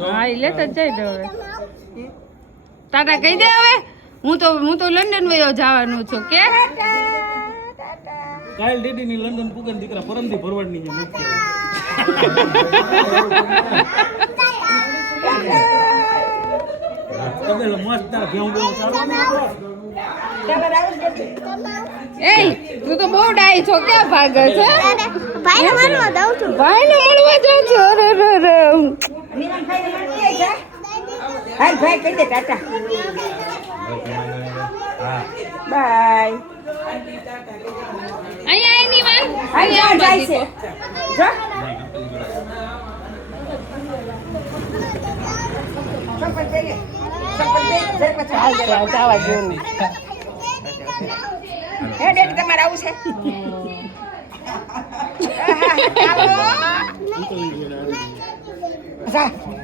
હા એ લેતા જ જાય હવે ટાટા કહી દે હવે હું તો લંડન વયો જવાનું છું કે કાલ ડેડી ની લંડન પુગન દીકરા પરમથી ફરવાડ ની મુક્તિ તમે મસ્ત ઘેઉં એ તું તો બહુ ડાઈ છો ક્યાં ભાગે છે ભાઈને મળવા જાઉં છું. ભાઈને મળવા જાઉં છું અરે રે હાલ ભાઈ કહી દે ટાટા બાય. અહીંયા એની વાન અહીંયા જાય છે જો સંપલ દે પછી જવા જેવું હે ડેડી તમારે આવું છે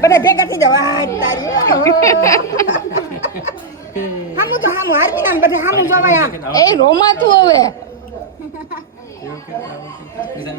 બધા ભેગા થઈ જાવ તારી હામું તો હામું હારતી નામ બધા હામું જોવાય આમ એ રોમા તું હવે એમ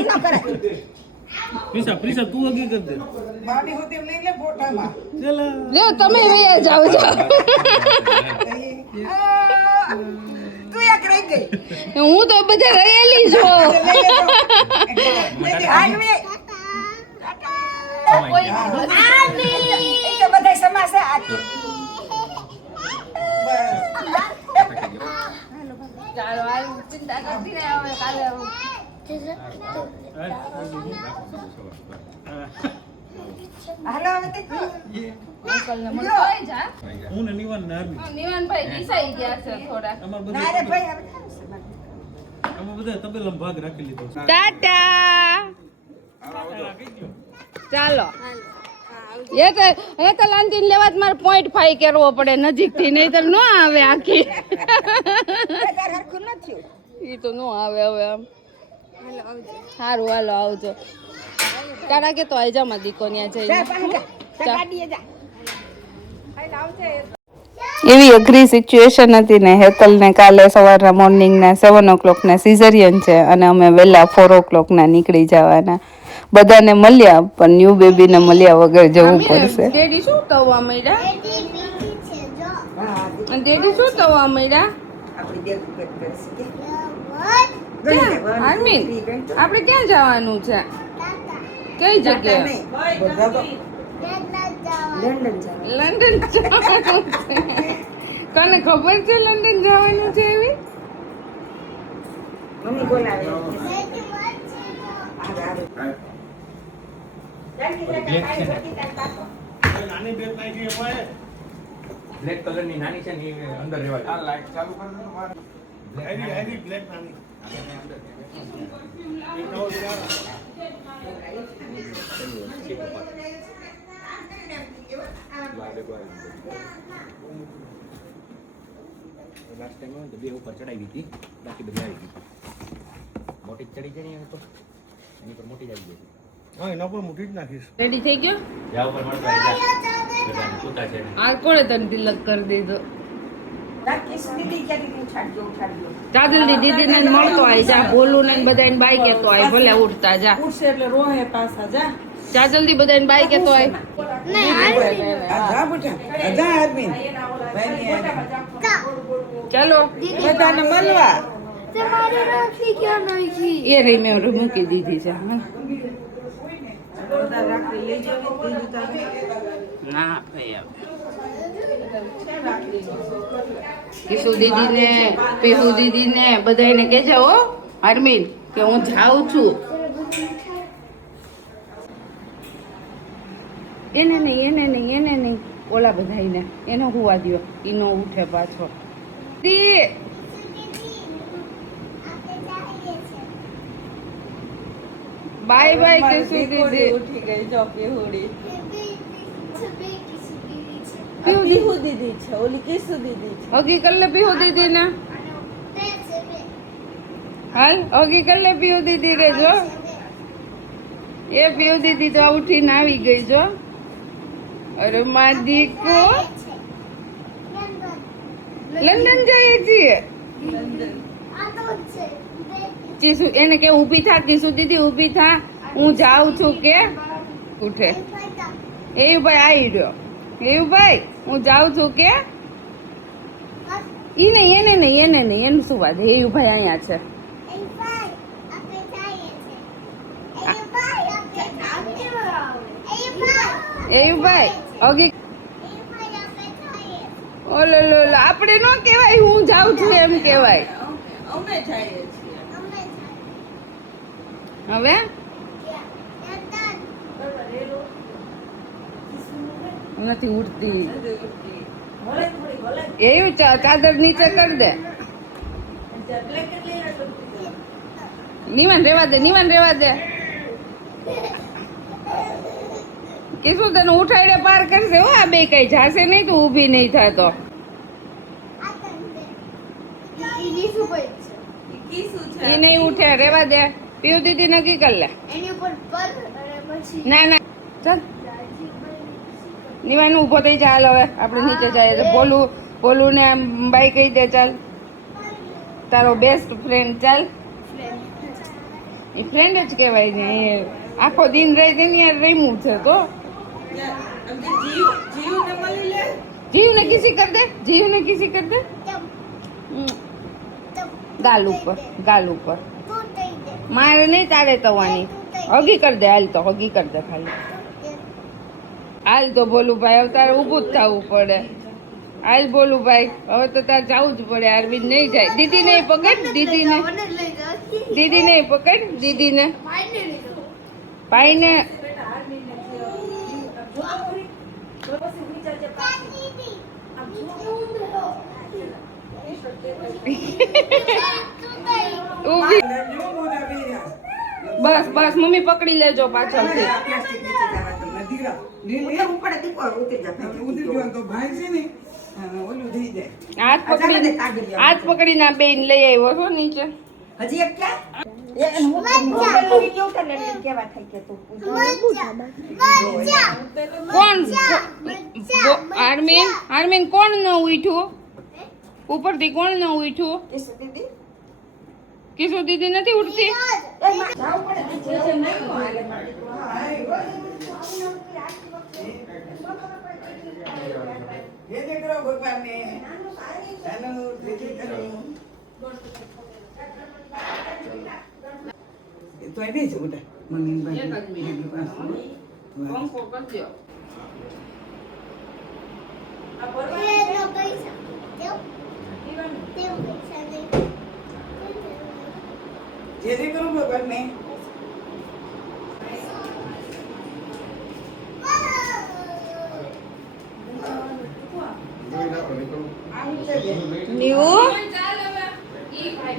ન કરાય પ્રીસા તું અગી કર દે બાડી હોતે લઈ લે ફોટામાં લ્યો તમે વયા જાવ છો તું એક રહી ગઈ હું તો બધા રહેલી છું બધા સમાસે ચાલો આ ચિંતા કરતી ને હવે કાલે હાલો અંકલને મળવા જા હું ને નિવાન નારમી નિવાનભાઈ દિસાઈ ગયા છે થોડા અમાર ના રે બધા ભાઈ અમે બધા તબેલામાં ભાગ રાખી લીધો ટાટા ચાલો એ તો લાંતીને લેવા જ મારે 0.5 કરવો પડે નજીકથી નહીતર ન આવે આખી હરખું નથી એ તો ન આવે હવે આમ સારું હાલો આવજો કારા કે તો આઈ જા માં દીકો ન્યા જઈને એવી અઘરી સિચ્યુએશન હતી ને હેતલને કાલે સવારના મોર્નિંગના 7 o'clockના સિઝરિયન છે અને અમે વહેલા 4 o'clockના નીકળી જવાના બધાને મળ્યા પણ ન્યૂ બેબીને મળ્યા વગર જવું પડશે ડેડી શું કહેવા મળ્યા ડેડી શું કહેવા મળ્યા આર્મીન આપણે ક્યાં જવાનું છે કઈ જગ્યાએ લંડન જવાનું છે કોને ખબર છે લંડન જવાનું છે એવી મમ્મી બોલાવે નાની બેગ નાખી અપાય બ્લેક કલર ની નાની છે ને એ અંદર રહેવા આ લાઈટ ચાલુ કરી દો આઈડી બ્લેક નાની લાસ્ટ ટાઈમ બે ઉપર ચડાવી હતી બાકી બધી આવી ગઈ મોટી ચડી જાય ને તો એની પર મોટી જ આવી ગઈ હા એના પર મૂકી જ નાખીશ રેડી થઈ ગયો જા ઉપર મળતો આવી જા બધાને પૂતા છે આ કોણે તને તિલક કરી દીધો ચાદલજી દીદીને મળતો આય જા બોલું ને બધાને બાઈ કેતો આય ભલે ઉઠતા જા ઉઠશે એટલે રોહે પાછા જા ચાદલજી બધાને બાઈ કેતો આય જા બેટા જા અરવિંદ ચાલો બધાને મળવા તમારી રાખી ક્યાં નાખી એ રહી મેં મૂકી દીધી છે હા ના કિશુ દીદી ને બધાને કહેજો હો હરમીન કે હું જાઉં છું એને નહીં ઓલા બધાને એનો હોવા દો ઈનો ઉઠે પાછો બાય બાય કિશુ દીદી ઉઠી ગઈ જો પીહુડી પીહુ પીહુ દીદી છે ઓલી કિસુ દીદી છે હગી કલ્લે પીહુ દીદી ને હાલ હગી કલ્લે પીહુ દીદી રે જો એ પીહુ દીદી તો ઉઠીને આવી ગઈ જો અરે મા દીકો લંડન જઈએ છીએ ચીસુ એને કે ઊભી થા કીસુ દીદી ઊભી થા હું જાઉં છું કે ઉઠે એયુભાઈ આવી રહ્યો એયુભાઈ હું જાઉં છું કે ઈ નહીં એને નહીં એને નહીં એનું શું વાત એયુભાઈ અહીંયા છે એયુભાઈ ઓગી ઓલો લો લો આપણે નો કહેવાય હું જાઉં છું એમ કહેવાય અમે જઈએ છીએ હવે નથી ઉઠતી એવું ચાદર નીચે કરી દે નિવાન રેવા દે નિવાન રેવા દે કીશું તને ઉઠાડે પાર કરશે હો આ બે કઈ જાશે નહીં તો ઊભી નહીં થતો કીસું છે ઈ નહીં ઉઠે રેવા દે પીયુ દીદી નક્કી કર લે એની ઉપર પર અને પછી ના ના ચાલ નિવાન ઊભો થઈ જા હાલ હવે આપણે નીચે જઈએ તો બોલું ને બાઈ કહી દે ચાલ તારો બેસ્ટ ફ્રેન્ડ ચાલ એ ફ્રેન્ડ જ કહેવાય ને એ આખો દિન રહી તેની યાર રમ્યું છે તો જીવને મળી લે જીવને કિસી કર દે જીવને કિસી કર દે ગાલ ઉપર તું થઈ દે મારે નહીં તારે તવાની હગી કર દે હાલ તો હગી કર દે ખાલી હાલ તો બોલું ભાઈ હવે તારે ઊભું જ થવું પડે હાલ બોલું ભાઈ હવે તો તારે જવું જ પડે અરવિંદ નહીં જાય દીદી નહીં પકડ દીદીને મને લઈ જાઓ દીદી નહીં પકડ દીદીને ભાઈને લઈ જાઓ ભાઈને ઊભી બસ બસ મમ્મી પકડી લેજો પાછળથી હાથ પકડીને આ બેન લઈ આવ્યો છો નીચે હજી એક ક્યાં કોણ આર્મીન કોણ ન ઉઠ્યું ઉપરથી કોણ ન ઉઠ્યું કિશુ દીદી નથી ઉઠતી તો આવી છે બેટા મને પંખો કરજો નો પૈસા દેવ દેવ પૈસા દે જે જે કરું ભગવાન મેં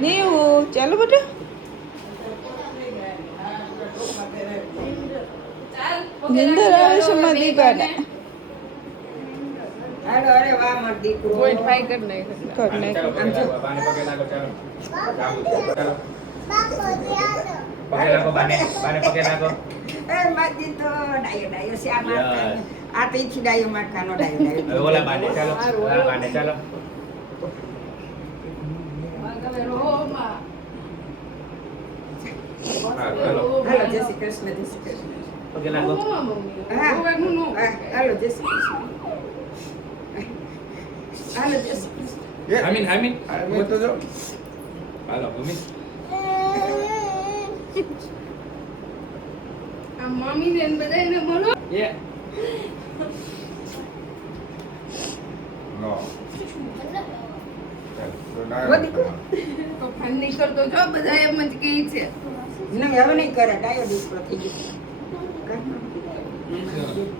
નીવું ચાલો બેટા નિંદર આવે છે મારા દીકરાને અરે વાહ માર દીકરો પોઈન્ટ 5 કરી નાખ કર નાખ બાને પગે લાગો ચાલો ચાલો બાપો ધ્યાન પગે લાગો બાને પગે લાગો એ માર દીકરો ડાયો છે આ મારતા આ પીછી ડાયો મારકાનો ડાયો હવે ઓલા બાને ચાલો ઓલા બાને ચાલો હા ચાલો હાલો જય શ્રી કૃષ્ણ જય શ્રી કૃષ્ણ પગે લાગો હા હાલો જય શ્રી કૃષ્ણ હાલો જય શ્રી કૃષ્ણ હામીન બોલતો જો હાલો ભૂમિ આ મમ્મી ને બધાને બોલો એ તો ફન નહીં કરતો જો બધા એમ જ કહે છે નહીં હવે નહીં કરે ડાયો દીકરો થઈ ગયો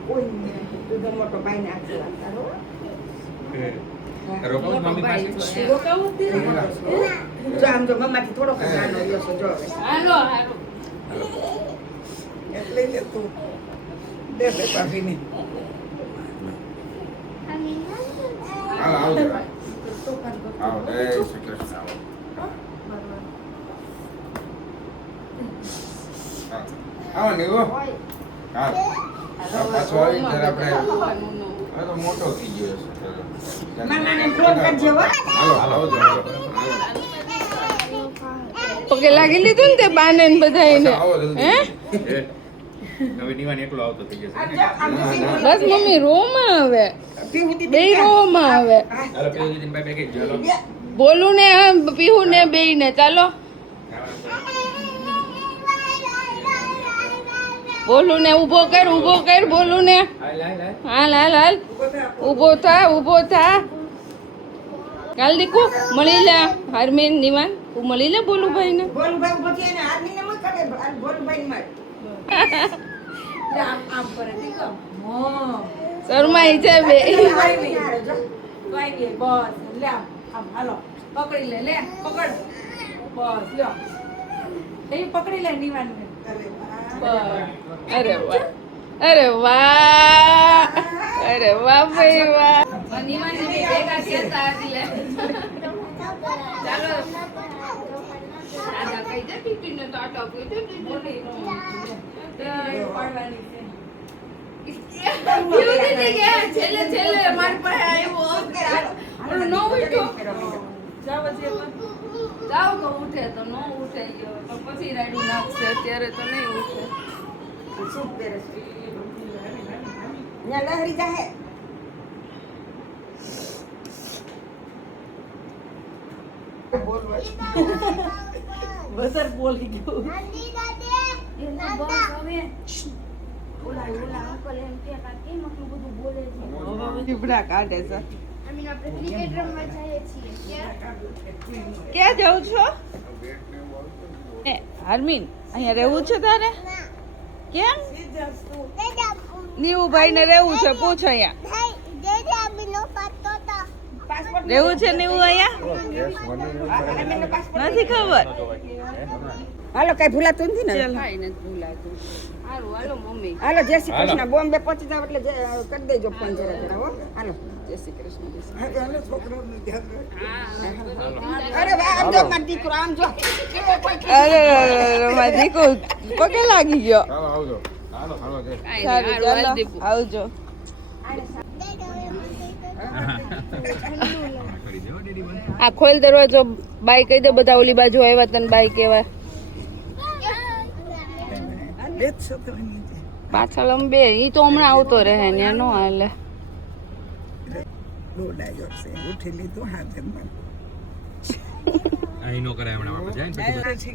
કોઈ તું તો મોટો ભાઈ ને આશીર્વાદ તારો રોકો મમ્મી પાસે રોકાવું જ દે જો આમ જો મમ્માથી થોડોક જ નાનો રહ્યો છે જો હવે. હાલો હાલો એટલે કે તું દે બે પાપીને હાલો આવો જરા. આવો જય શ્રી કૃષ્ણ આવો. આવો નીવો હાલો પાછો આવી જરા આપણે હવે તો મોટો થઈ ગયો છે ચલો. મામાને ફોન કરજે હો હાલો હાલો આવજો, હાલો. પગે લાગી લીધું ને તે બાને ને બધાયને આવો જલ્દી. હે હવે નિવાન એકલો આવતો થઈ જશે બસ મમ્મી રોમાં આવે બે રોમાં આવે હાલો પેલું દીદી બાય બાય કહી ચાલો બોલું ને પીહુ ને બે ને ચાલો બોલું ને ઊભો કર બોલું ને હાલ હાલ હાલ હાલ હાલ હાલ ઊભો થા કાલ દીકુ મળી લે હરમીન નિવાન તું મળી લે બોલું ભાઈ ને બોલુભાઈ ઉભો થયા ને આદમીને મત કરે બોલુભાઈ મત આમ કરે દીકરો શરમાઈ છે બે અરે વાહ ભાઈ વાહ નિવાન ને ભેગા થયા એટલે ચાલો દાદા કઈ દે ટીટીને ટાટા કહી દે છેલ્લે મારી પાસે આવ્યો નો ઉઠ્યો જાવ તો ઉઠે તો નો ઉઠે ગયો તો પછી રાડું નાખશે અત્યારે તો નહીં ઉઠે શું કરે છે ન્યા લહેરી જાહે બસર બોલી ગયું નાની દાદી જીભડા કાઢે છે અમે ક્રિકેટ રમવા જઈએ છીએ ક્યાં જાઉં છો એ હરમીન અહીંયા રહેવું છે તારે કેમ નીવુભાઈ ને રહેવું છે પૂછ અહીંયા રહેવું છે નીવું અહીંયા નથી ખબર હાલો કઈ ભૂલાતું નથી ને કાંઈ નથી ભૂલાતું સારું હાલો મમ્મી હાલો જય શ્રી કૃષ્ણ બોમ્બે પહોંચી જાવ એટલે કરી દેજો ફોન જરા જરા હો હાલો જય શ્રી કૃષ્ણ અરે વાહ આમ જો મારો દીકરો આમ જો અરે મારી દીકુ પગે લાગી ગયો ચાલો આવજો હાલો જય. કાંઈ સારું નહીં હારું, હાલ ચાલો દીપુ. આવજો કરી દેવો ડેડી બંધ આ ખોલ દરવાજો બાય કહી દે બધા ઓલી બાજુ આવ્યા તને બાય કહેવાય પાછળ આમ બે ઈ તો હમણાં આવતો રહે ને નો હાલે અહીં નો કરાય હમણાં આપણે જાય ને પછી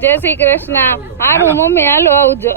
જય શ્રી કૃષ્ણ હારું મમ્મી હાલો આવજો